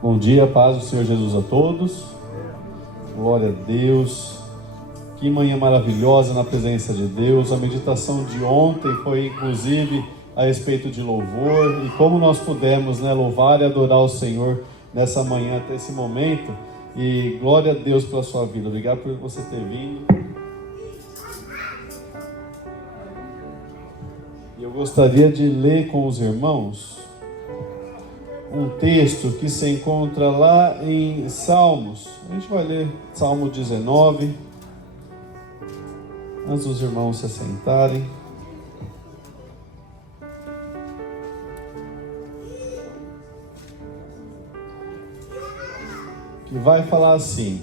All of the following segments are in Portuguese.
Bom dia, paz do Senhor Jesus a todos. Glória a Deus. Que manhã maravilhosa na presença de Deus. A meditação de ontem foi inclusive a respeito de louvor e como nós pudemos, louvar e adorar o Senhor nessa manhã até esse momento. E glória a Deus pela sua vida. Obrigado por você ter vindo. Eu gostaria de ler com os irmãos um texto que se encontra lá em Salmos. A gente vai ler Salmo 19, antes dos irmãos se assentarem. Que vai falar assim: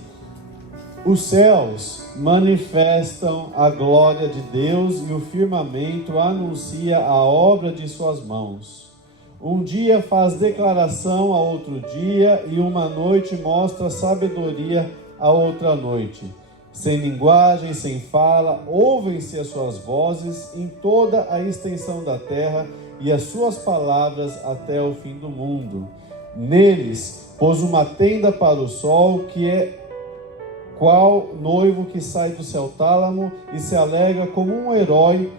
os céus manifestam a glória de Deus e o firmamento anuncia a obra de suas mãos. Um dia faz declaração a outro dia, e uma noite mostra sabedoria a outra noite. Sem linguagem, sem fala, ouvem-se as suas vozes em toda a extensão da terra, e as suas palavras até o fim do mundo. Neles pôs uma tenda para o sol, que é qual noivo que sai do seu tálamo e se alegra como um herói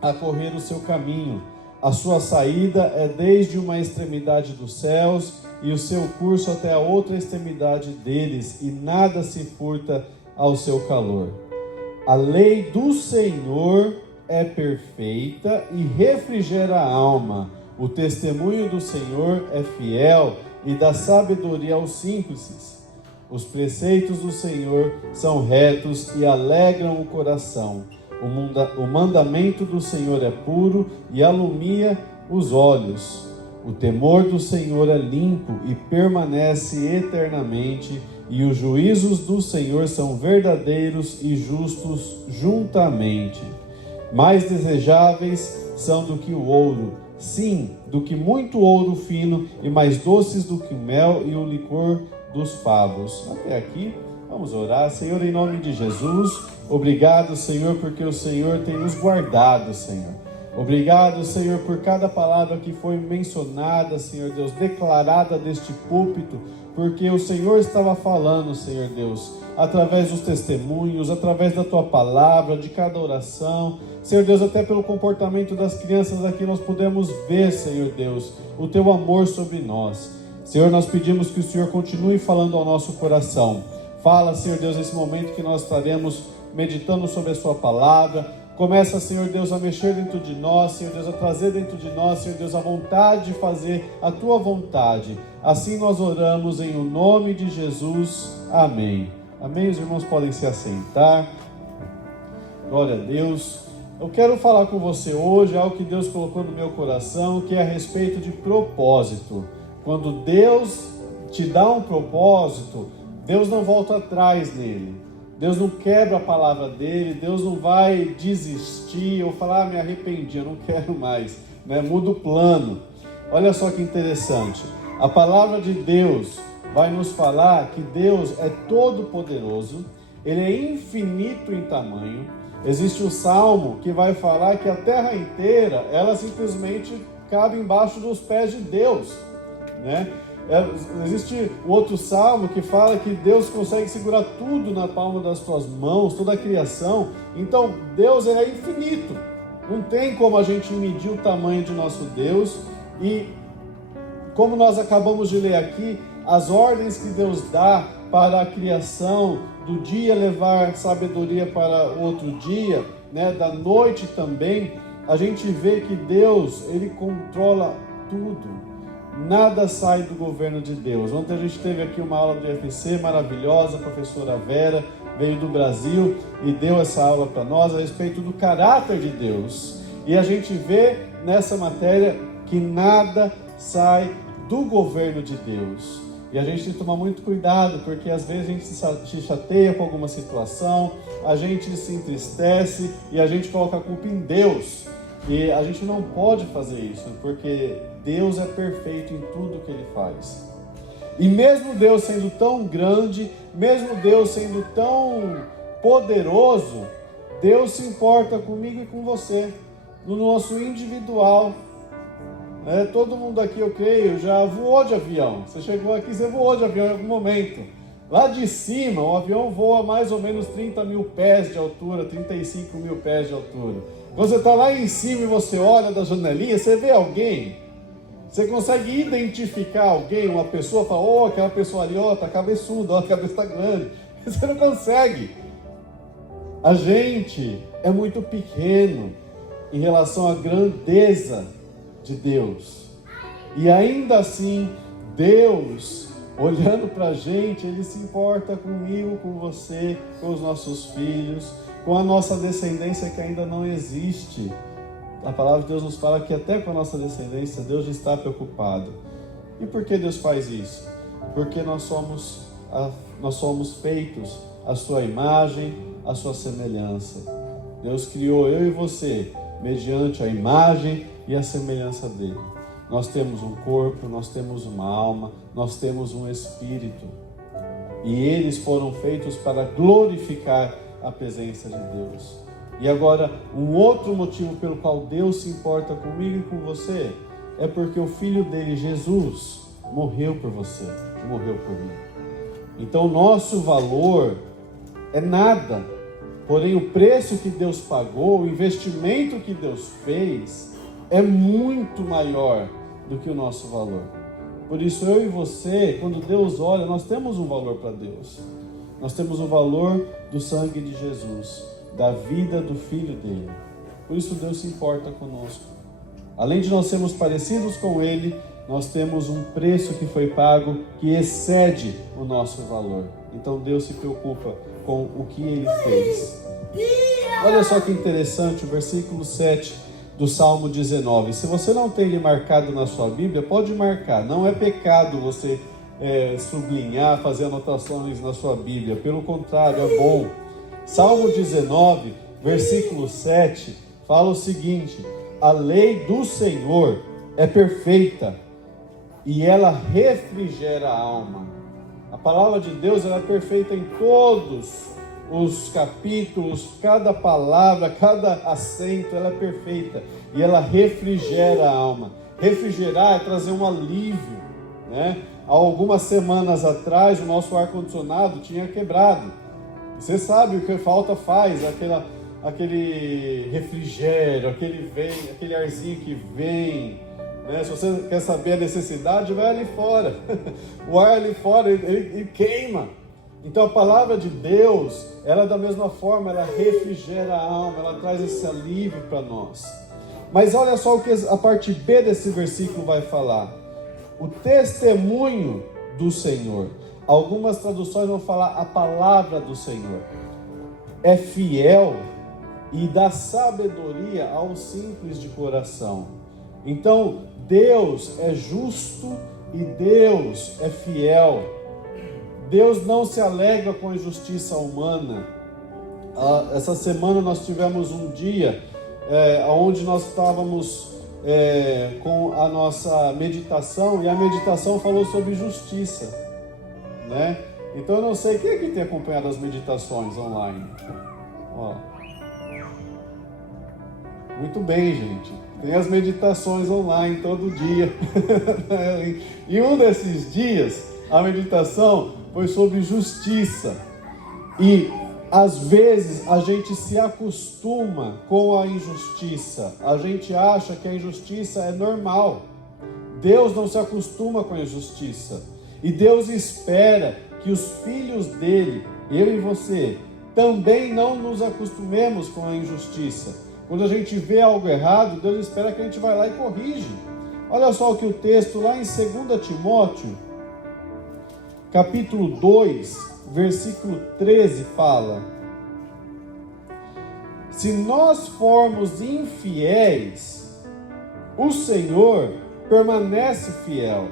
a correr o seu caminho. A sua saída é desde uma extremidade dos céus e o seu curso até a outra extremidade deles, e nada se furta ao seu calor. A lei do Senhor é perfeita e refrigera a alma. O testemunho do Senhor é fiel e dá sabedoria aos simples. Os preceitos do Senhor são retos e alegram o coração. O mandamento do Senhor é puro e alumia os olhos. O temor do Senhor é limpo e permanece eternamente, e os juízos do Senhor são verdadeiros e justos juntamente. Mais desejáveis são do que o ouro, sim, do que muito ouro fino, e mais doces do que o mel e o licor dos favos. Até aqui, vamos orar. Senhor, em nome de Jesus, obrigado, Senhor, porque o Senhor tem nos guardado, Senhor. Obrigado, Senhor, por cada palavra que foi mencionada, Senhor Deus, declarada deste púlpito, porque o Senhor estava falando, Senhor Deus, através dos testemunhos, através da Tua palavra, de cada oração. Senhor Deus, até pelo comportamento das crianças aqui, nós podemos ver, Senhor Deus, o Teu amor sobre nós. Senhor, nós pedimos que o Senhor continue falando ao nosso coração. Fala, Senhor Deus, nesse momento que nós estaremos meditando sobre a Sua palavra. Começa, Senhor Deus, a mexer dentro de nós, Senhor Deus, a trazer dentro de nós, Senhor Deus, a vontade de fazer a Tua vontade. Assim nós oramos em o nome de Jesus. Amém. Amém. Os irmãos podem se assentar. Glória a Deus. Eu quero falar com você hoje algo que Deus colocou no meu coração, que é a respeito de propósito. Quando Deus te dá um propósito, Deus não volta atrás nele. Deus não quebra a palavra dele. Deus não vai desistir ou falar, me arrependi, eu não quero mais. Muda o plano. Olha só que interessante. A palavra de Deus vai nos falar que Deus é todo poderoso. Ele é infinito em tamanho. Existe o Salmo que vai falar que a terra inteira, ela simplesmente cabe embaixo dos pés de Deus. Existe o outro salmo que fala que Deus consegue segurar tudo na palma das suas mãos, toda a criação. Então Deus é infinito, não tem como a gente medir o tamanho de nosso Deus. E como nós acabamos de ler aqui, as ordens que Deus dá para a criação, do dia levar sabedoria para o outro dia, da noite também, a gente vê que Deus, Ele controla tudo. Nada sai do governo de Deus. Ontem a gente teve aqui uma aula do IFC maravilhosa, a professora Vera veio do Brasil e deu essa aula para nós a respeito do caráter de Deus. E a gente vê nessa matéria que nada sai do governo de Deus. E a gente tem que tomar muito cuidado, porque às vezes a gente se chateia com alguma situação, a gente se entristece e a gente coloca a culpa em Deus. E a gente não pode fazer isso, porque Deus é perfeito em tudo que Ele faz. E mesmo Deus sendo tão grande, mesmo Deus sendo tão poderoso, Deus se importa comigo e com você, no nosso individual. Todo mundo aqui, ok, já voou de avião. Você chegou aqui, você voou de avião em algum momento. Lá de cima, o avião voa mais ou menos 30 mil pés de altura, 35 mil pés de altura. Quando você está lá em cima e você olha da janelinha, você vê alguém. Você consegue identificar alguém, uma pessoa, fala, aquela pessoa ali, tá cabeçuda, a cabeça está grande. Você não consegue. A gente é muito pequeno em relação à grandeza de Deus. E ainda assim, Deus, olhando para a gente, Ele se importa comigo, com você, com os nossos filhos, com a nossa descendência que ainda não existe. A palavra de Deus nos fala que até com a nossa descendência, Deus já está preocupado. E por que Deus faz isso? Porque nós somos feitos à sua imagem, à sua semelhança. Deus criou eu e você mediante a imagem e a semelhança dele. Nós temos um corpo, nós temos uma alma, nós temos um espírito. E eles foram feitos para glorificar a presença de Deus. E agora, um outro motivo pelo qual Deus se importa comigo e com você é porque o Filho dele, Jesus, morreu por você, morreu por mim. Então, nosso valor é nada. Porém, o preço que Deus pagou, o investimento que Deus fez, é muito maior do que o nosso valor. Por isso, eu e você, quando Deus olha, nós temos um valor para Deus. Nós temos o valor do sangue de Jesus, da vida do Filho dele. Por isso, Deus se importa conosco. Além de nós sermos parecidos com Ele, nós temos um preço que foi pago que excede o nosso valor. Então, Deus se preocupa com o que Ele fez. Olha só que interessante o versículo 7 do Salmo 19. Se você não tem ele marcado na sua Bíblia, pode marcar. Não é pecado você sublinhar, fazer anotações na sua Bíblia. Pelo contrário, é bom. Salmo 19, versículo 7, fala o seguinte: a lei do Senhor é perfeita e ela refrigera a alma. A palavra de Deus ela é perfeita em todos os capítulos, cada palavra, cada acento, ela é perfeita e ela refrigera a alma. Refrigerar é trazer um alívio, né? Há algumas semanas atrás o nosso ar-condicionado tinha quebrado. Você sabe o que falta faz, aquele refrigério, aquele arzinho que vem, né? Se você quer saber a necessidade, vai ali fora. O ar ali fora, ele queima. Então a palavra de Deus, ela da mesma forma, ela refrigera a alma, ela traz esse alívio para nós. Mas olha só o que a parte B desse versículo vai falar. O testemunho do Senhor. Algumas traduções vão falar a palavra do Senhor. É fiel e dá sabedoria aos simples de coração. Então, Deus é justo e Deus é fiel. Deus não se alegra com a injustiça humana. Essa semana nós tivemos um dia onde nós estávamos com a nossa meditação, e a meditação falou sobre justiça, né? Então eu não sei quem é que tem acompanhado as meditações online. Ó. Muito bem, gente. Tem as meditações online todo dia. E um desses dias, a meditação foi sobre justiça. E às vezes a gente se acostuma com a injustiça. A gente acha que a injustiça é normal. Deus não se acostuma com a injustiça. E Deus espera que os filhos dele, eu e você, também não nos acostumemos com a injustiça. Quando a gente vê algo errado, Deus espera que a gente vá lá e corrige. Olha só o que o texto lá em 2 Timóteo, capítulo 2, versículo 13 fala: se nós formos infiéis, o Senhor permanece fiel,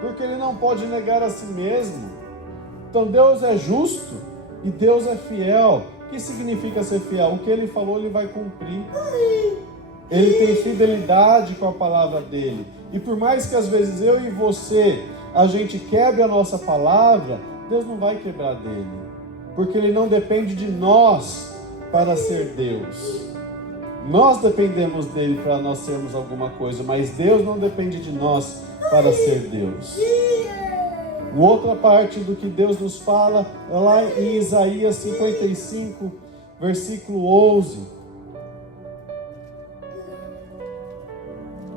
porque Ele não pode negar a si mesmo. Então Deus é justo e Deus é fiel. O que significa ser fiel? O que Ele falou, Ele vai cumprir. Ele tem fidelidade com a palavra dEle. E por mais que às vezes eu e você, a gente quebre a nossa palavra, Deus não vai quebrar dele, porque Ele não depende de nós para ser Deus. Nós dependemos dele para nós sermos alguma coisa, mas Deus não depende de nós para ser Deus. Outra parte do que Deus nos fala é lá em Isaías 55, versículo 11.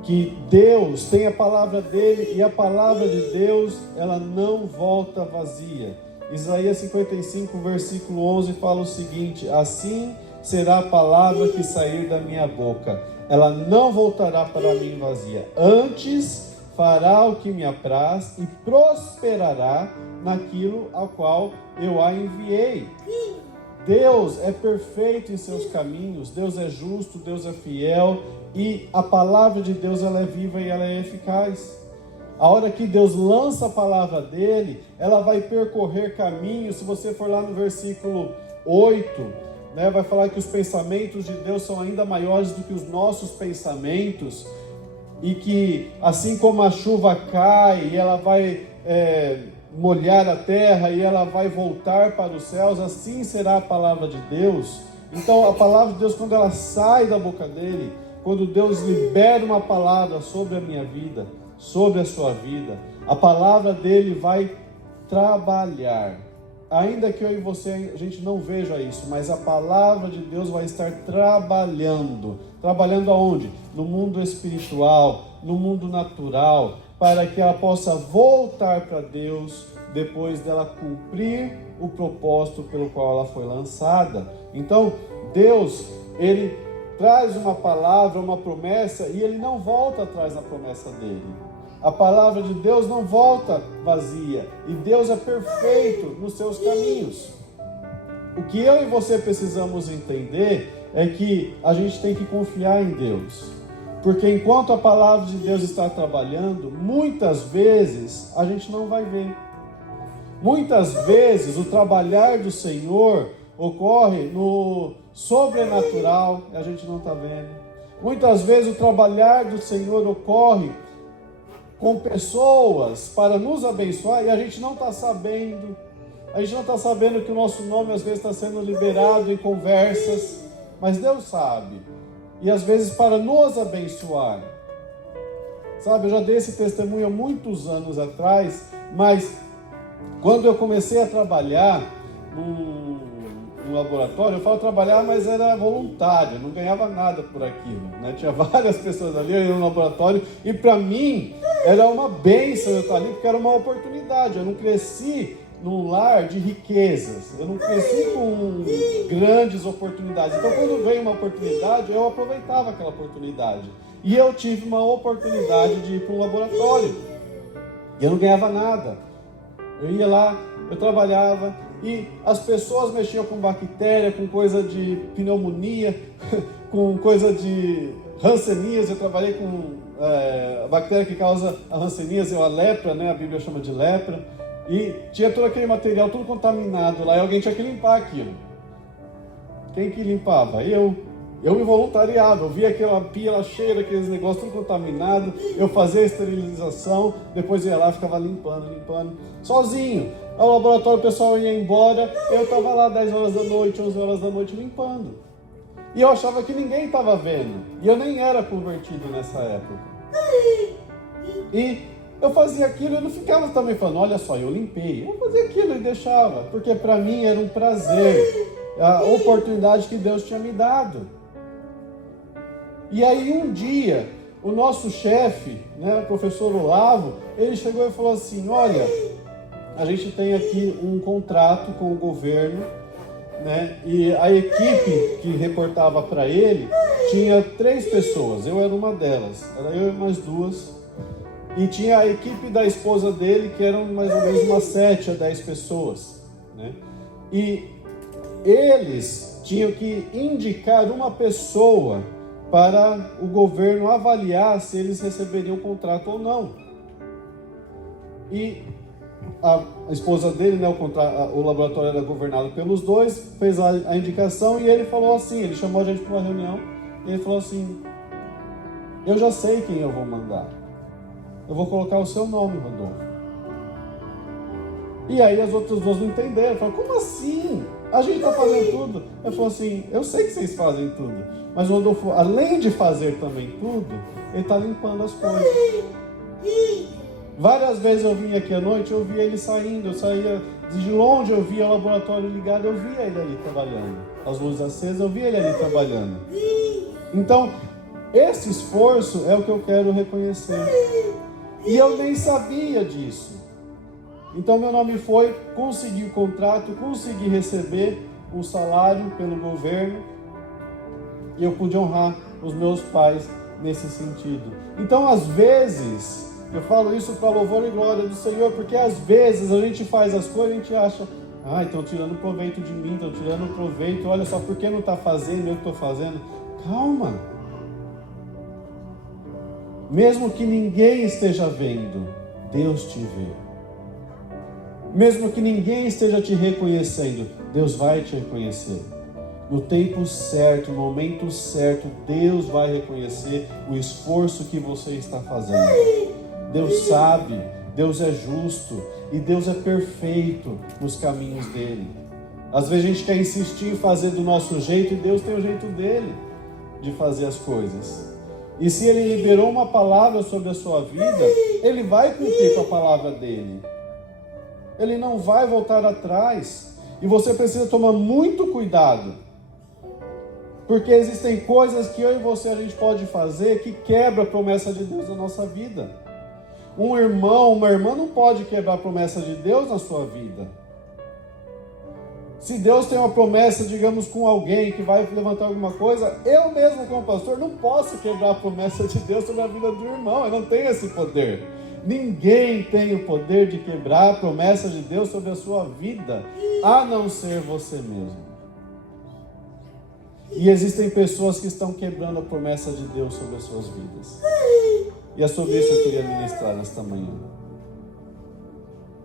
Que Deus tem a palavra dele e a palavra de Deus, ela não volta vazia. Isaías 55, versículo 11 fala o seguinte: assim será a palavra que sair da minha boca, ela não voltará para mim vazia, antes fará o que me apraz e prosperará naquilo ao qual eu a enviei. Deus é perfeito em seus caminhos, Deus é justo, Deus é fiel, e a palavra de Deus ela é viva e ela é eficaz. A hora que Deus lança a palavra dele, ela vai percorrer caminhos. Se você for lá no versículo 8, vai falar que os pensamentos de Deus são ainda maiores do que os nossos pensamentos, e que assim como a chuva cai e ela vai molhar a terra e ela vai voltar para os céus, assim será a palavra de Deus. Então a palavra de Deus, quando ela sai da boca dele, quando Deus libera uma palavra sobre a minha vida, sobre a sua vida, a palavra dele vai trabalhar. Ainda que eu e você, a gente não veja isso, mas a palavra de Deus vai estar trabalhando. Trabalhando aonde? No mundo espiritual, no mundo natural, para que ela possa voltar para Deus depois dela cumprir o propósito pelo qual ela foi lançada. Então, Deus, ele traz uma palavra, uma promessa, e ele não volta atrás da promessa dele. A palavra de Deus não volta vazia, e Deus é perfeito nos seus caminhos. O que eu e você precisamos entender é que a gente tem que confiar em Deus, porque enquanto a palavra de Deus está trabalhando, muitas vezes a gente não vai ver. Muitas vezes o trabalhar do Senhor ocorre no sobrenatural e a gente não está vendo. Muitas vezes o trabalhar do Senhor ocorre com pessoas para nos abençoar e a gente não está sabendo. A gente não está sabendo que o nosso nome às vezes está sendo liberado em conversas, mas Deus sabe. E às vezes para nos abençoar. Sabe, eu já dei esse testemunho há muitos anos atrás, mas quando eu comecei a trabalhar no laboratório, eu falo trabalhar, mas era voluntário, eu não ganhava nada por aquilo, né? Tinha várias pessoas ali, eu ia no laboratório, e para mim era uma bênção eu estar ali, porque era uma oportunidade. Eu não cresci num lar de riquezas, eu não cresci com grandes oportunidades. Então quando veio uma oportunidade, eu aproveitava aquela oportunidade. E eu tive uma oportunidade de ir para um laboratório, e eu não ganhava nada. Eu ia lá, eu trabalhava, e as pessoas mexiam com bactéria, com coisa de pneumonia, com coisa de hanseníase. Eu trabalhei com a bactéria que causa a hanseníase, ou a lepra, né? A Bíblia chama de lepra. E tinha todo aquele material, tudo contaminado lá, e alguém tinha que limpar aquilo. Quem que limpava? Eu me voluntariava, eu via aquela pia lá cheia daqueles negócios, tudo contaminado, eu fazia a esterilização, depois ia lá e ficava limpando, sozinho. Ao laboratório o pessoal ia embora, eu estava lá 10 horas da noite, 11 horas da noite limpando. E eu achava que ninguém estava vendo, e eu nem era convertido nessa época. E eu fazia aquilo, eu não ficava também falando, olha só, eu limpei. Eu fazia aquilo e deixava, porque para mim era um prazer, a oportunidade que Deus tinha me dado. E aí um dia, o nosso chefe, né, o professor Olavo, ele chegou e falou assim, olha, a gente tem aqui um contrato com o governo, né, e a equipe que reportava para ele tinha 3 pessoas, eu era uma delas, era eu e mais 2, e tinha a equipe da esposa dele, que eram mais ou menos umas 7 a 10 pessoas, né, e eles tinham que indicar uma pessoa para o governo avaliar se eles receberiam o contrato ou não. E a esposa dele, né, o laboratório era governado pelos 2, fez a indicação, e ele falou assim, ele chamou a gente para uma reunião, e ele falou assim, eu já sei quem eu vou mandar, eu vou colocar o seu nome, Rodolfo. E aí as outras 2 não entenderam, falaram, como assim? A gente está fazendo tudo. Ele falou assim, eu sei que vocês fazem tudo, mas o Rodolfo, além de fazer também tudo, ele está limpando as coisas. Várias vezes eu vinha aqui à noite, eu via ele saindo, eu saía de longe, eu via o laboratório ligado, eu via ele ali trabalhando. As luzes acesas, eu via ele ali trabalhando. Então, esse esforço é o que eu quero reconhecer. E eu nem sabia disso. Então meu nome foi, consegui o contrato, consegui receber um salário pelo governo e eu pude honrar os meus pais nesse sentido. Então às vezes, eu falo isso para louvor e glória do Senhor, porque às vezes a gente faz as coisas e a gente acha, estão tirando proveito de mim, estão tirando proveito, olha só, por que não está fazendo, eu estou fazendo? Calma! Mesmo que ninguém esteja vendo, Deus te vê. Mesmo que ninguém esteja te reconhecendo, Deus vai te reconhecer. No tempo certo, no momento certo, Deus vai reconhecer o esforço que você está fazendo. Deus sabe, Deus é justo e Deus é perfeito nos caminhos dele. Às vezes a gente quer insistir em fazer do nosso jeito e Deus tem o jeito dele de fazer as coisas. E se ele liberou uma palavra sobre a sua vida, ele vai cumprir com a palavra dele. Ele não vai voltar atrás. E você precisa tomar muito cuidado. Porque existem coisas que eu e você a gente pode fazer que quebra a promessa de Deus na nossa vida. Um irmão, uma irmã não pode quebrar a promessa de Deus na sua vida. Se Deus tem uma promessa, digamos, com alguém que vai levantar alguma coisa, eu mesmo como pastor não posso quebrar a promessa de Deus sobre a vida do irmão. Eu não tenho esse poder. Ninguém tem o poder de quebrar a promessa de Deus sobre a sua vida, a não ser você mesmo. E existem pessoas que estão quebrando a promessa de Deus sobre as suas vidas. E é sobre isso que eu queria ministrar nesta manhã.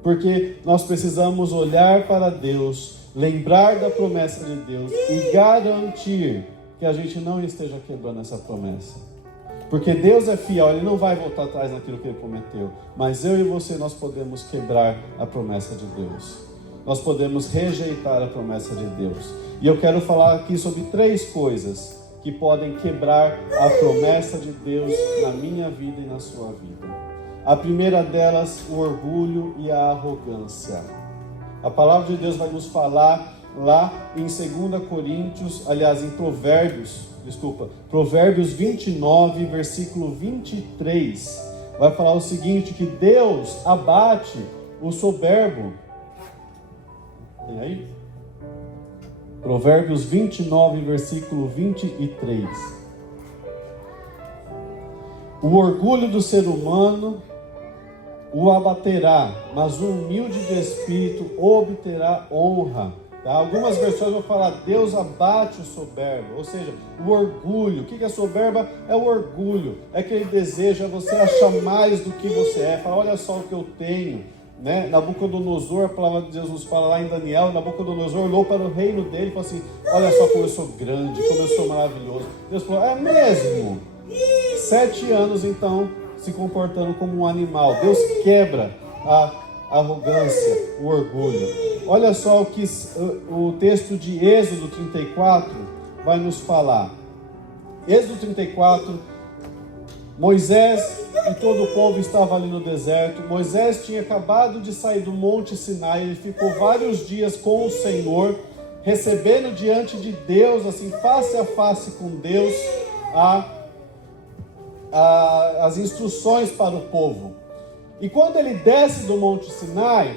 Porque nós precisamos olhar para Deus, lembrar da promessa de Deus e garantir que a gente não esteja quebrando essa promessa. Porque Deus é fiel, Ele não vai voltar atrás naquilo que Ele prometeu. Mas eu e você, nós podemos quebrar a promessa de Deus. Nós podemos rejeitar a promessa de Deus. E eu quero falar aqui sobre 3 coisas que podem quebrar a promessa de Deus na minha vida e na sua vida. A primeira delas, o orgulho e a arrogância. A palavra de Deus vai nos falar lá em 2 Coríntios, aliás, em Provérbios 29, versículo 23, vai falar o seguinte, que Deus abate o soberbo. Tem aí? Provérbios 29, versículo 23. O orgulho do ser humano o abaterá, mas o humilde de espírito obterá honra. Tá? Algumas versões vão falar, Deus abate o soberbo, ou seja, o orgulho. O que é soberba? É o orgulho, é aquele desejo, é você achar mais do que você é, fala, olha só o que eu tenho, né? Nabucodonosor, a palavra de Jesus fala lá em Daniel, Nabucodonosor olhou para o reino dele e falou assim, olha só como eu sou grande, como eu sou maravilhoso. Deus falou, é mesmo? 7 anos então, se comportando como um animal. Deus quebra a arrogância, o orgulho. Olha só o que o texto de Êxodo 34 vai nos falar. Êxodo 34, Moisés e todo o povo estava ali no deserto. Moisés tinha acabado de sair do Monte Sinai, ele ficou vários dias com o Senhor, recebendo diante de Deus, assim, face a face com Deus, as instruções para o povo. E quando ele desce do Monte Sinai,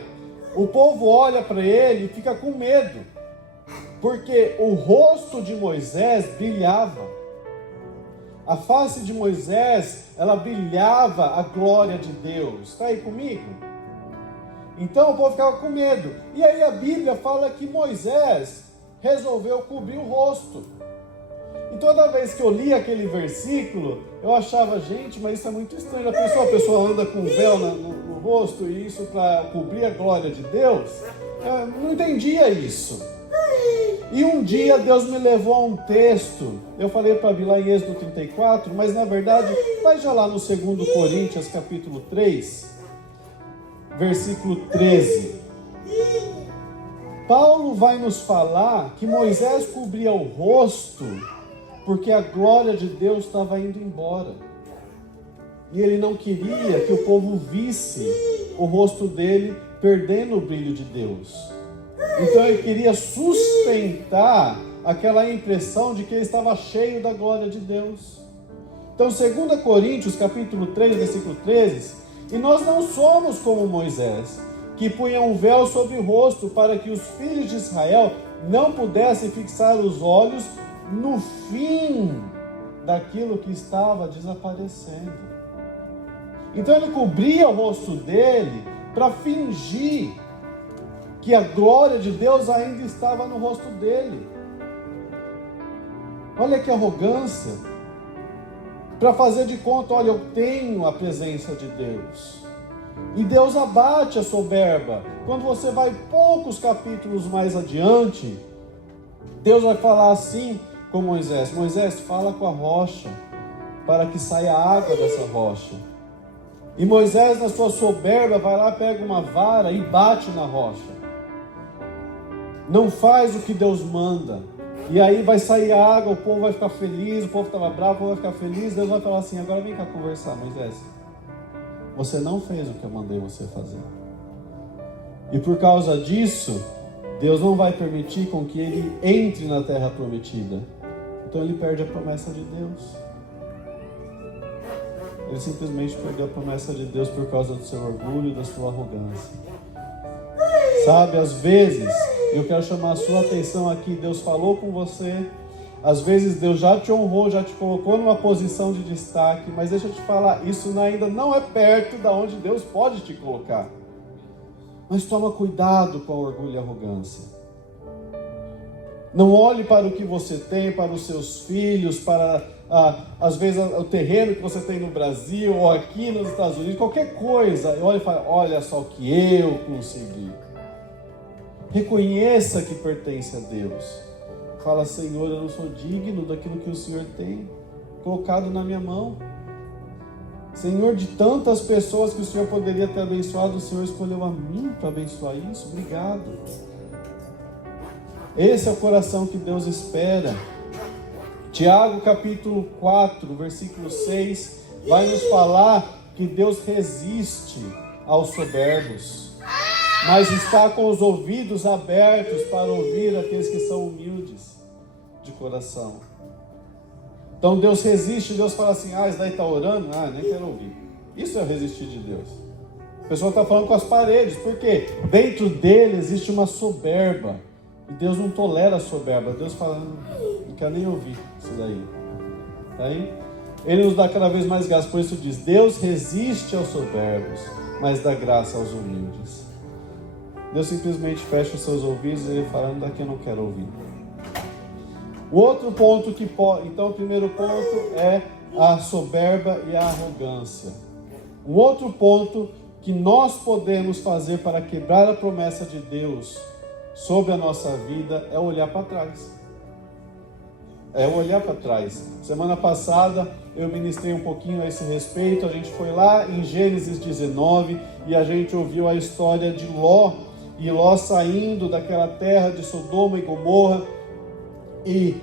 o povo olha para ele e fica com medo, porque o rosto de Moisés brilhava. A face de Moisés, ela brilhava a glória de Deus. Está aí comigo? Então o povo ficava com medo. E aí a Bíblia fala que Moisés resolveu cobrir o rosto. E toda vez que eu li aquele versículo, eu achava, gente, mas isso é muito estranho. A pessoa anda com véu no rosto e isso para cobrir a glória de Deus? Eu não entendia isso. E um dia Deus me levou a um texto, eu falei para vir lá em Êxodo 34, mas na verdade, vai já lá no 2 Coríntios, capítulo 3, versículo 13. Paulo vai nos falar que Moisés cobria o rosto porque a glória de Deus estava indo embora. E ele não queria que o povo visse o rosto dele perdendo o brilho de Deus. Então ele queria sustentar aquela impressão de que ele estava cheio da glória de Deus. Então 2 Coríntios capítulo 3, versículo 13, e nós não somos como Moisés, que punha um véu sobre o rosto para que os filhos de Israel não pudessem fixar os olhos no fim daquilo que estava desaparecendo. Então ele cobria o rosto dele para fingir que a glória de Deus ainda estava no rosto dele. Olha que arrogância, para fazer de conta, olha, eu tenho a presença de Deus. E Deus abate a soberba. Quando você vai poucos capítulos mais adiante, Deus vai falar assim com Moisés: Moisés, fala com a rocha, para que saia água dessa rocha. E Moisés, na sua soberba, vai lá, pega uma vara e bate na rocha. Não faz o que Deus manda. E aí vai sair água, o povo vai ficar feliz, o povo estava bravo, o povo vai ficar feliz. Deus vai falar assim: agora vem cá conversar, Moisés. Você não fez o que eu mandei você fazer. E por causa disso, Deus não vai permitir com que ele entre na terra prometida. Então ele perde a promessa de Deus. Ele simplesmente perdeu a promessa de Deus por causa do seu orgulho e da sua arrogância. Sabe, às vezes, eu quero chamar a sua atenção aqui, Deus falou com você, às vezes Deus já te honrou, já te colocou numa posição de destaque, mas deixa eu te falar, isso ainda não é perto da onde Deus pode te colocar. Mas toma cuidado com o orgulho e a arrogância. Não olhe para o que você tem, para os seus filhos, para às vezes o terreno que você tem no Brasil ou aqui nos Estados Unidos, qualquer coisa. Olhe e fale: olha só o que eu consegui. Reconheça que pertence a Deus. Fala: Senhor, eu não sou digno daquilo que o Senhor tem colocado na minha mão. Senhor, de tantas pessoas que o Senhor poderia ter abençoado, o Senhor escolheu a mim para abençoar isso. Obrigado. Esse é o coração que Deus espera. Tiago capítulo 4, versículo 6, vai nos falar que Deus resiste aos soberbos, mas está com os ouvidos abertos para ouvir aqueles que são humildes de coração. Então Deus resiste, Deus fala assim: isso daí está orando? Nem quero ouvir. Isso é resistir de Deus. A pessoa está falando com as paredes, porque dentro dele existe uma soberba. E Deus não tolera a soberba. Deus fala: não quero nem ouvir isso daí. Tá aí? Ele nos dá cada vez mais graça. Por isso diz: Deus resiste aos soberbos, mas dá graça aos humildes. Deus simplesmente fecha os seus ouvidos e ele fala: não, daqui eu não quero ouvir. O outro ponto que pode... Então o primeiro ponto é a soberba e a arrogância. O outro ponto que nós podemos fazer para quebrar a promessa de Deus sobre a nossa vida é olhar para trás. É olhar para trás. Semana passada eu ministrei um pouquinho a esse respeito. A gente foi lá em Gênesis 19 e a gente ouviu a história de Ló. E Ló saindo daquela terra de Sodoma e Gomorra. E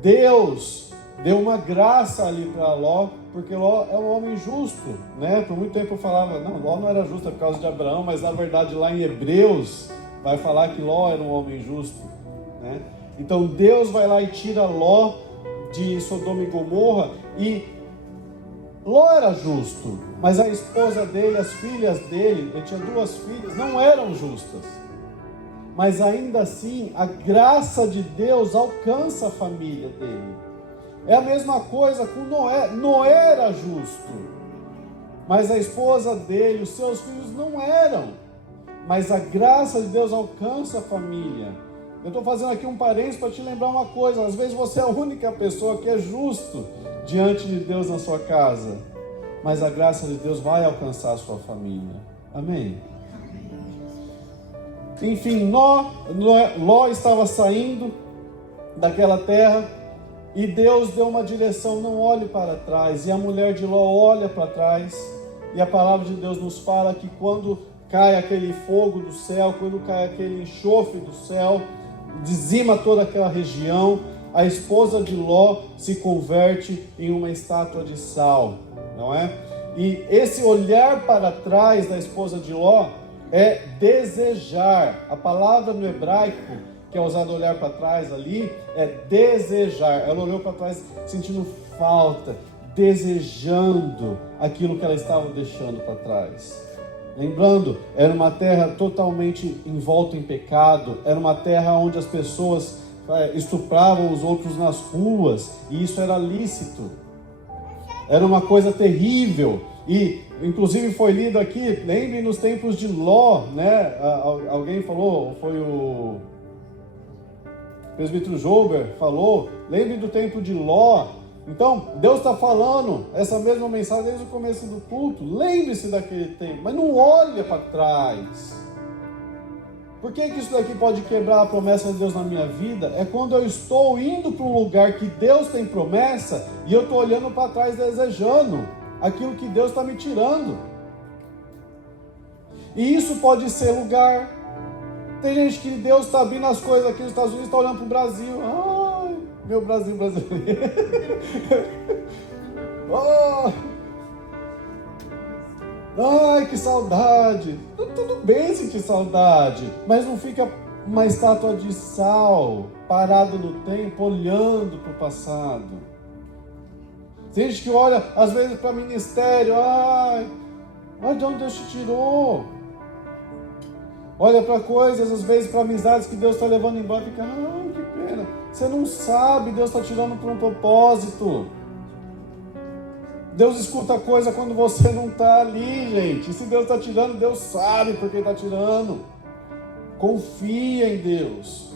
Deus deu uma graça ali para Ló, porque Ló é um homem justo, né? Por muito tempo eu falava: não, Ló não era justo, é por causa de Abraão, mas na verdade lá em Hebreus vai falar que Ló era um homem justo, né? Então Deus vai lá e tira Ló de Sodoma e Gomorra, e Ló era justo, mas a esposa dele, as filhas dele, ele tinha 2 filhas, não eram justas. Mas ainda assim, a graça de Deus alcança a família dele. É a mesma coisa com Noé. Noé era justo, mas a esposa dele, os seus filhos não eram. Mas a graça de Deus alcança a família. Eu estou fazendo aqui um parênteses para te lembrar uma coisa: às vezes você é a única pessoa que é justo diante de Deus na sua casa, mas a graça de Deus vai alcançar a sua família. Amém? Enfim, Ló estava saindo daquela terra e Deus deu uma direção: não olhe para trás. E a mulher de Ló olha para trás, e a palavra de Deus nos fala que quando cai aquele fogo do céu, quando cai aquele enxofre do céu, dizima toda aquela região, a esposa de Ló se converte em uma estátua de sal, não é? E esse olhar para trás da esposa de Ló é desejar. A palavra no hebraico, que é usada olhar para trás ali, é desejar. Ela olhou para trás sentindo falta, desejando aquilo que ela estava deixando para trás. Lembrando, era uma terra totalmente envolta em pecado, era uma terra onde as pessoas estupravam os outros nas ruas, e isso era lícito. Era uma coisa terrível. E inclusive foi lido aqui, lembre nos tempos de Ló, né? Alguém falou, foi o presbítero Jober falou, lembre do tempo de Ló. Então Deus está falando essa mesma mensagem desde o começo do culto. Lembre-se daquele tempo, mas não olhe para trás. Por que isso daqui pode quebrar a promessa de Deus na minha vida? É quando eu estou indo para um lugar que Deus tem promessa e eu estou olhando para trás desejando aquilo que Deus está me tirando. E isso pode ser lugar. Tem gente que Deus está abrindo as coisas aqui nos Estados Unidos, está olhando para o Brasil. Ai, meu Brasil brasileiro. Oh. Ai, que saudade. Tudo bem sentir saudade, mas não fica uma estátua de sal parada no tempo, olhando para o passado. Tem gente que olha, às vezes, para ministério. Ai, de onde Deus te tirou? Olha para coisas, às vezes, para amizades que Deus está levando embora. Fica, ai, que pena. Você não sabe, Deus está tirando por um propósito. Deus escuta coisa quando você não está ali, gente. E se Deus está tirando, Deus sabe por que está tirando. Confia em Deus.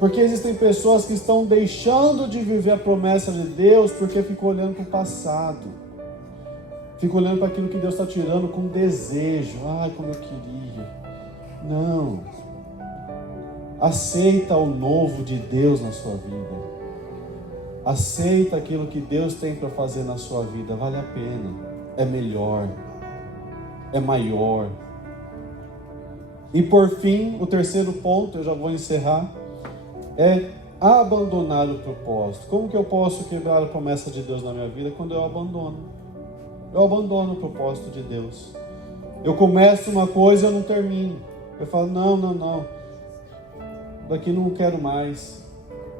Porque existem pessoas que estão deixando de viver a promessa de Deus porque ficam olhando para o passado. Ficam olhando para aquilo que Deus está tirando com desejo. Ai, como eu queria. Não. Aceita o novo de Deus na sua vida. Aceita aquilo que Deus tem para fazer na sua vida. Vale a pena. É melhor. É maior. E por fim, o terceiro ponto, eu já vou encerrar, é abandonar o propósito. Como que eu posso quebrar a promessa de Deus na minha vida? Quando eu abandono. Eu abandono o propósito de Deus. Eu começo uma coisa e eu não termino. Eu falo, não. Daqui não quero mais.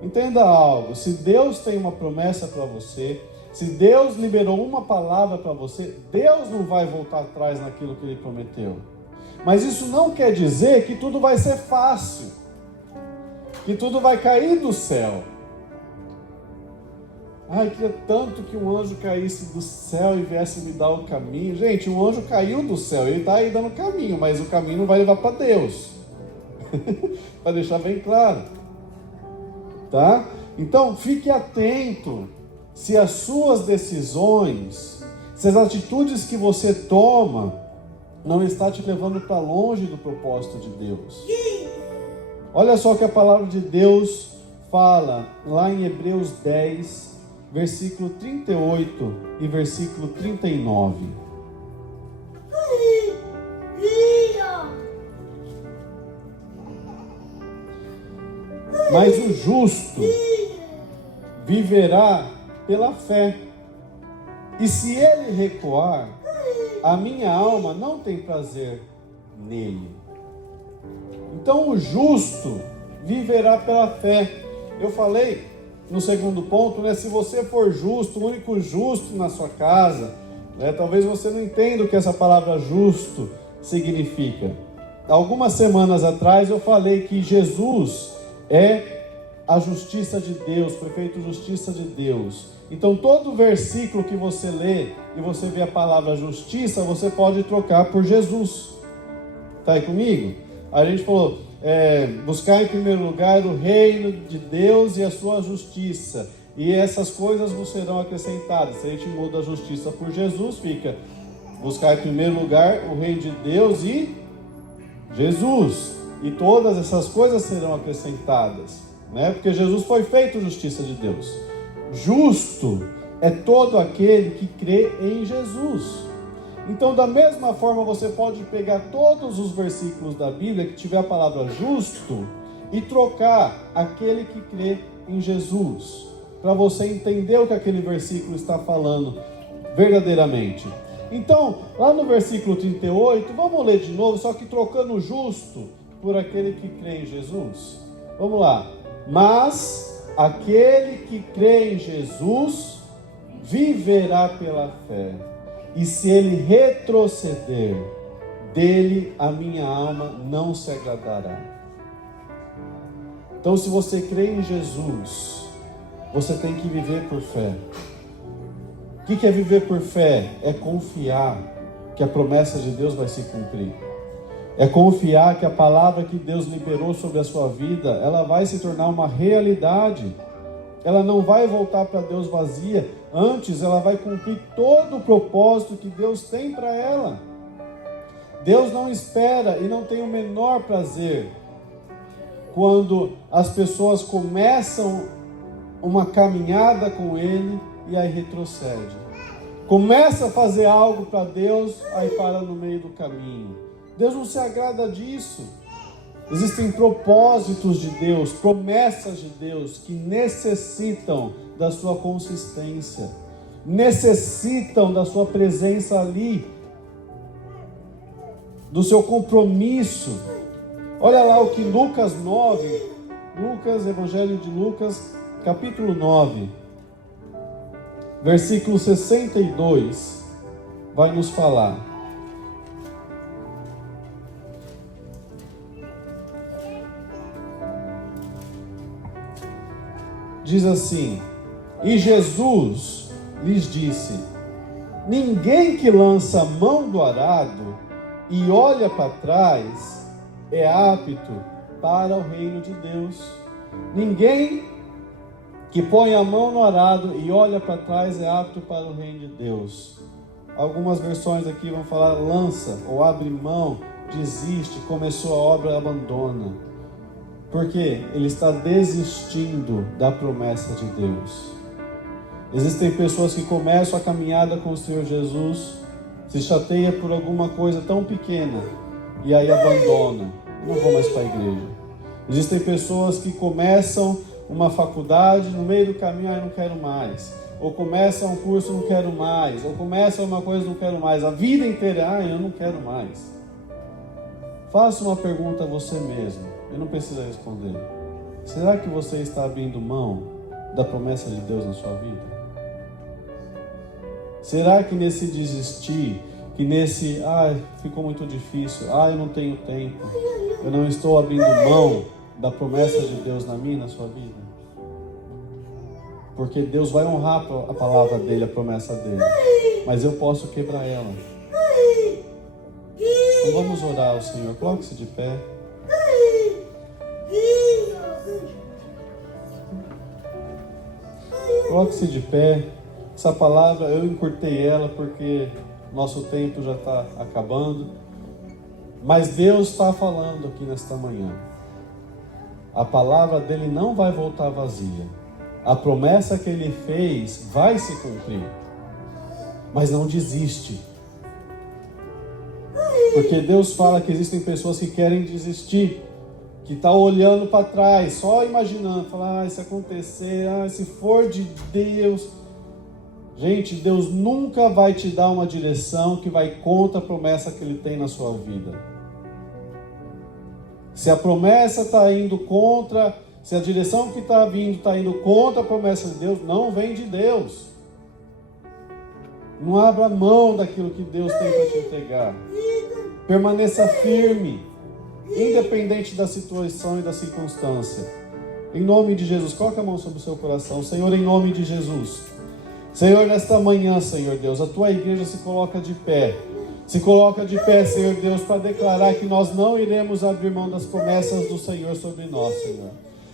Entenda algo, se Deus tem uma promessa para você, se Deus liberou uma palavra para você, Deus não vai voltar atrás naquilo que Ele prometeu. Mas isso não quer dizer que tudo vai ser fácil, que tudo vai cair do céu. Ai, queria tanto que um anjo caísse do céu e viesse me dar o caminho. Gente, um anjo caiu do céu, ele está aí dando caminho, mas o caminho não vai levar para Deus. Para deixar bem claro. Tá? Então, fique atento se as suas decisões, se as atitudes que você toma não está te levando para longe do propósito de Deus. Olha só o que a palavra de Deus fala lá em Hebreus 10, versículo 38 e versículo 39. Mas o justo viverá pela fé. E se ele recuar, a minha alma não tem prazer nele. Então o justo viverá pela fé. Eu falei no segundo ponto, né? Se você for justo, o único justo na sua casa, né? Talvez você não entenda o que essa palavra justo significa. Algumas semanas atrás eu falei que Jesus é a justiça de Deus, foi feito justiça de Deus. Então todo versículo que você lê e você vê a palavra justiça, você pode trocar por Jesus. Está aí comigo? A gente falou, buscar em primeiro lugar o reino de Deus e a sua justiça, e essas coisas vos serão acrescentadas. Se a gente muda a justiça por Jesus, fica buscar em primeiro lugar o reino de Deus e Jesus, e todas essas coisas serão acrescentadas, né? Porque Jesus foi feito justiça de Deus. Justo é todo aquele que crê em Jesus. Então, da mesma forma, você pode pegar todos os versículos da Bíblia que tiver a palavra justo e trocar aquele que crê em Jesus, para você entender o que aquele versículo está falando verdadeiramente. Então, lá no versículo 38, vamos ler de novo, só que trocando justo por aquele que crê em Jesus. Vamos lá. Mas aquele que crê em Jesus viverá pela fé. E se ele retroceder, dele a minha alma não se agradará. Então, se você crê em Jesus, você tem que viver por fé. O que é viver por fé? É confiar que a promessa de Deus vai se cumprir. É confiar que a palavra que Deus liberou sobre a sua vida, ela vai se tornar uma realidade. Ela não vai voltar para Deus vazia. Antes, ela vai cumprir todo o propósito que Deus tem para ela. Deus não espera e não tem o menor prazer quando as pessoas começam uma caminhada com Ele e aí retrocede. Começa a fazer algo para Deus, aí para no meio do caminho. Deus não se agrada disso. Existem propósitos de Deus, promessas de Deus que necessitam da sua consistência, necessitam da sua presença ali, do seu compromisso. Olha lá o que Lucas 9, Evangelho de Lucas, capítulo 9, versículo 62, vai nos falar. Diz assim: e Jesus lhes disse: ninguém que lança a mão do arado e olha para trás é apto para o reino de Deus. Ninguém que põe a mão no arado e olha para trás é apto para o reino de Deus. Algumas versões aqui vão falar lança ou abre mão, desiste, começou a obra, abandona. Porque ele está desistindo da promessa de Deus. Existem pessoas que começam a caminhada com o Senhor Jesus, se chateia por alguma coisa tão pequena e aí abandona. Não vou mais para a igreja. Existem pessoas que começam uma faculdade, no meio do caminho, eu não quero mais. Ou começam um curso, não quero mais. Ou começam uma coisa, não quero mais. A vida inteira, eu não quero mais. Faça uma pergunta a você mesmo. E não precisa responder. Será que você está abrindo mão da promessa de Deus na sua vida? Será que nesse desistir, que nesse, ficou muito difícil, eu não tenho tempo, eu não estou abrindo mão da promessa de Deus na minha e na sua vida? Porque Deus vai honrar a palavra dele, a promessa dele. Mas eu posso quebrar ela. Então vamos orar ao Senhor. Coloque-se de pé. Coloque-se de pé. Essa palavra eu encurtei ela porque nosso tempo já está acabando. Mas Deus está falando aqui nesta manhã. A palavra dele não vai voltar vazia. A promessa que ele fez vai se cumprir. Mas não desiste. Porque Deus fala que existem pessoas que querem desistir, que estão olhando para trás, só imaginando, falar, se acontecer, se for de Deus. Gente, Deus nunca vai te dar uma direção que vai contra a promessa que Ele tem na sua vida. Se a promessa está indo contra, se a direção que está vindo está indo contra a promessa de Deus, não vem de Deus. Não abra mão daquilo que Deus tem para te entregar. Permaneça firme, independente da situação e da circunstância. Em nome de Jesus, coloque a mão sobre o seu coração. Senhor, em nome de Jesus. Senhor, nesta manhã, Senhor Deus, a tua igreja se coloca de pé. Se coloca de pé, Senhor Deus, para declarar que nós não iremos abrir mão das promessas do Senhor sobre nós, Senhor.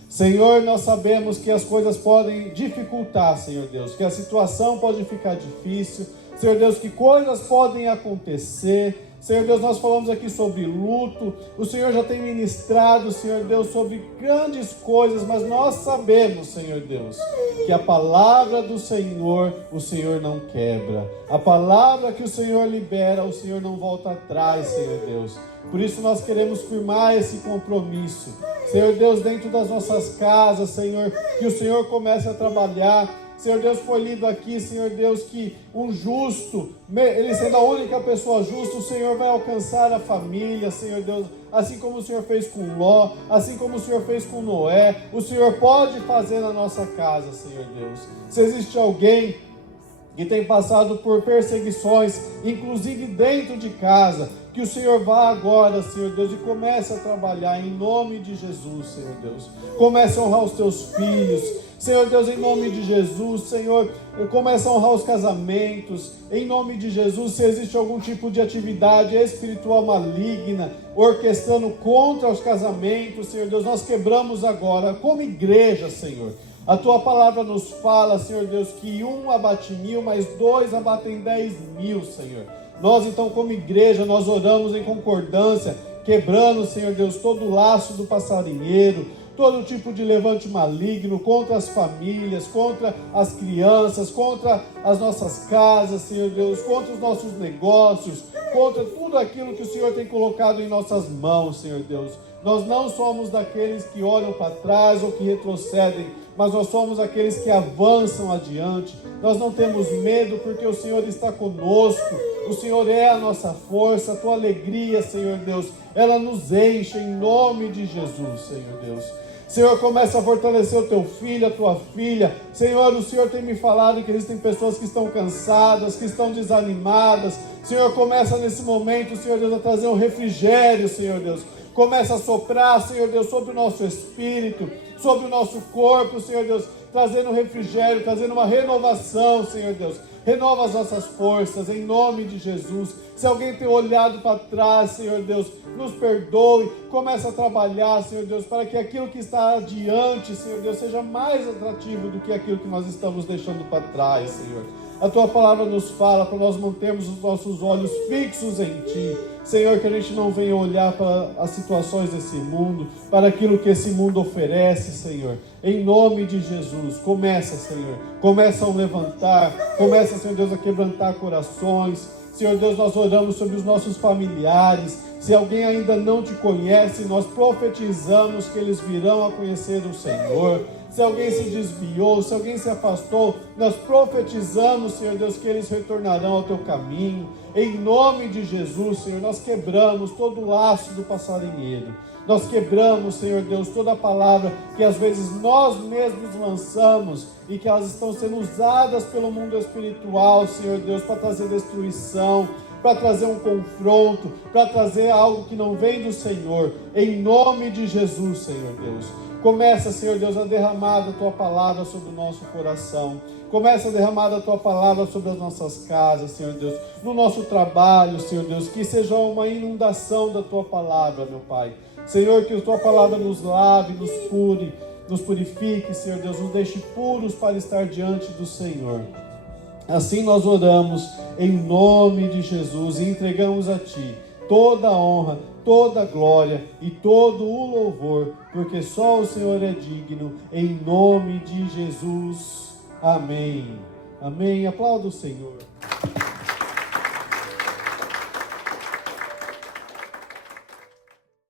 Senhor, nós sabemos que as coisas podem dificultar, Senhor Deus, que a situação pode ficar difícil, Senhor Deus, que coisas podem acontecer, Senhor Deus, nós falamos aqui sobre luto, o Senhor já tem ministrado, Senhor Deus, sobre grandes coisas, mas nós sabemos, Senhor Deus, que a palavra do Senhor, o Senhor não quebra. A palavra que o Senhor libera, o Senhor não volta atrás, Senhor Deus. Por isso nós queremos firmar esse compromisso. Senhor Deus, dentro das nossas casas, Senhor, que o Senhor comece a trabalhar. Senhor Deus, foi lido aqui, Senhor Deus, que um justo, ele sendo a única pessoa justa, o Senhor vai alcançar a família, Senhor Deus, assim como o Senhor fez com Ló, assim como o Senhor fez com Noé, o Senhor pode fazer na nossa casa, Senhor Deus. Se existe alguém que tem passado por perseguições, inclusive dentro de casa, que o Senhor vá agora, Senhor Deus, e comece a trabalhar em nome de Jesus, Senhor Deus. Comece a honrar os teus filhos, Senhor Deus, em nome de Jesus, Senhor, comece a honrar os casamentos, em nome de Jesus. Se existe algum tipo de atividade espiritual maligna, orquestrando contra os casamentos, Senhor Deus, nós quebramos agora, como igreja, Senhor. A tua palavra nos fala, Senhor Deus, que 1 abate 1000, mas 2 abatem 10.000, Senhor. Nós então, como igreja, nós oramos em concordância, quebrando, Senhor Deus, todo o laço do passarinheiro, todo tipo de levante maligno contra as famílias, contra as crianças, contra as nossas casas, Senhor Deus, contra os nossos negócios, contra tudo aquilo que o Senhor tem colocado em nossas mãos, Senhor Deus. Nós não somos daqueles que olham para trás ou que retrocedem, mas nós somos aqueles que avançam adiante. Nós não temos medo porque o Senhor está conosco. O Senhor é a nossa força, a tua alegria, Senhor Deus, ela nos enche em nome de Jesus, Senhor Deus. Senhor, começa a fortalecer o teu filho, a tua filha. Senhor, o Senhor tem me falado que existem pessoas que estão cansadas, que estão desanimadas. Senhor, começa nesse momento, Senhor Deus, a trazer um refrigério, Senhor Deus. Começa a soprar, Senhor Deus, sobre o nosso espírito, sobre o nosso corpo, Senhor Deus, trazendo um refrigério, trazendo uma renovação, Senhor Deus. Renova as nossas forças, em nome de Jesus. Se alguém tem olhado para trás, Senhor Deus, nos perdoe. Começa a trabalhar, Senhor Deus, para que aquilo que está adiante, Senhor Deus, seja mais atrativo do que aquilo que nós estamos deixando para trás, Senhor. A tua palavra nos fala para nós mantermos os nossos olhos fixos em Ti. Senhor, que a gente não venha olhar para as situações desse mundo, para aquilo que esse mundo oferece, Senhor. Em nome de Jesus, começa, Senhor. Começa a levantar, começa, Senhor Deus, a quebrantar corações. Senhor Deus, nós oramos sobre os nossos familiares. Se alguém ainda não te conhece, nós profetizamos que eles virão a conhecer o Senhor. Se alguém se desviou, se alguém se afastou, nós profetizamos, Senhor Deus, que eles retornarão ao teu caminho. Em nome de Jesus, Senhor, nós quebramos todo o laço do passarinheiro. Nós quebramos, Senhor Deus, toda a palavra que às vezes nós mesmos lançamos e que elas estão sendo usadas pelo mundo espiritual, Senhor Deus, para trazer destruição, para trazer um confronto, para trazer algo que não vem do Senhor. Em nome de Jesus, Senhor Deus. Começa, Senhor Deus, a derramar a Tua palavra sobre o nosso coração. Começa a derramar a Tua palavra sobre as nossas casas, Senhor Deus. No nosso trabalho, Senhor Deus, que seja uma inundação da Tua palavra, meu Pai. Senhor, que a Tua palavra nos lave, nos purifique, Senhor Deus, nos deixe puros para estar diante do Senhor. Assim nós oramos em nome de Jesus e entregamos a Ti toda a honra, toda a glória e todo o louvor, porque só o Senhor é digno, em nome de Jesus. Amém. Amém. Aplauda o Senhor.